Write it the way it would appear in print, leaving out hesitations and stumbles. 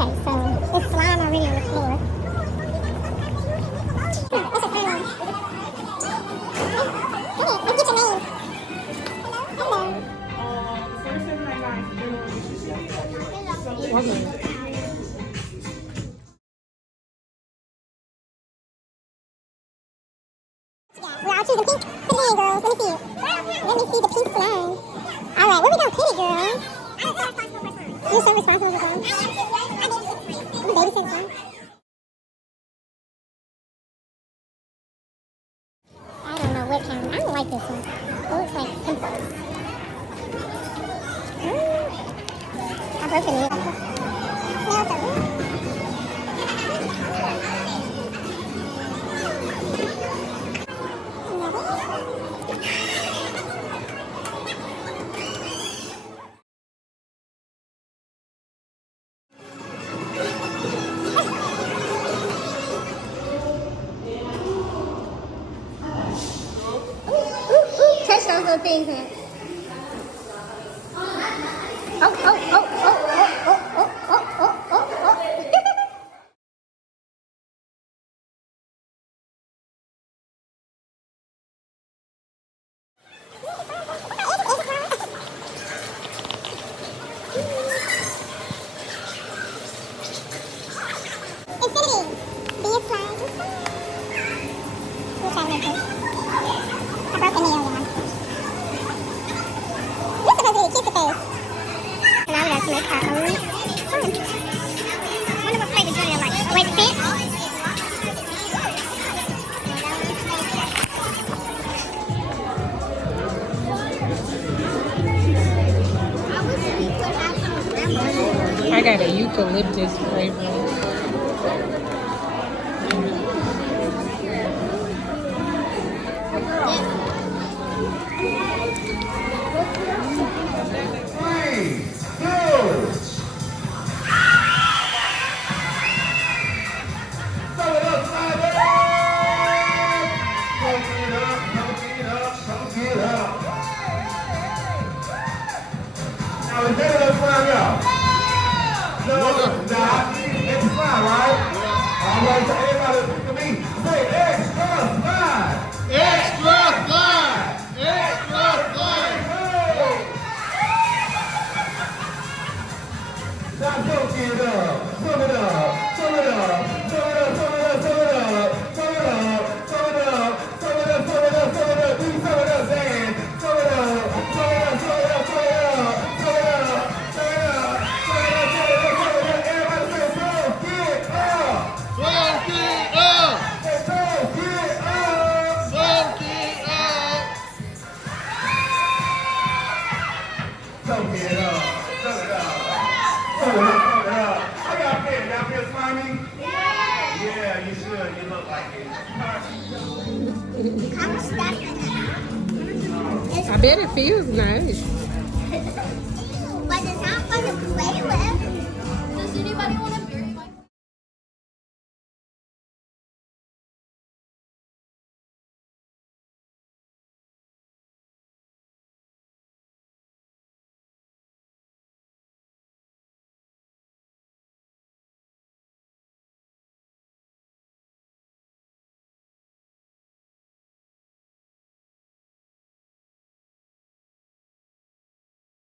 Okay, so it's slime already on the floor. That's a slime. Hey, let's get your name. Hello. Okay. We're all choosing pink. Put it in, girls. Let me see it. Let me see the pink slime. All right, where we gonna put it, girl? You're so responsible for slime. I'm babysitting slime. I don't know what kind. I don't like this one. It looks like pimples. I broke the nail. Smells so good. Touch those little things, man. Oh, oh, oh, oh, oh, oh, oh, oh, oh, oh, oh. Infinity. Be a slime. We'll try to make this. I broke the nail, y'all. You're supposed to kiss the face. Now we got to make our own slime. I wonder what flavor Junior likes. Wait, the fit? I got a eucalyptus flavor. Now, is that enough slime, y'all? No, it's not. It's slime, right? All right, so everybody listen to me. Say extra slime. Extra slime. Extra slime. Now, soak it up. Soak it up. Soak it up. Soak it up. Soak it up. Soak it up. Soak it up. Soak it up. Soak it up. Soak it up. Soak it up. Do soak it up, Dan. Soak it up. Soak it up. Soak it up. Soak it up. I bet it feels nice. But it's not for the flavor. Does anybody want to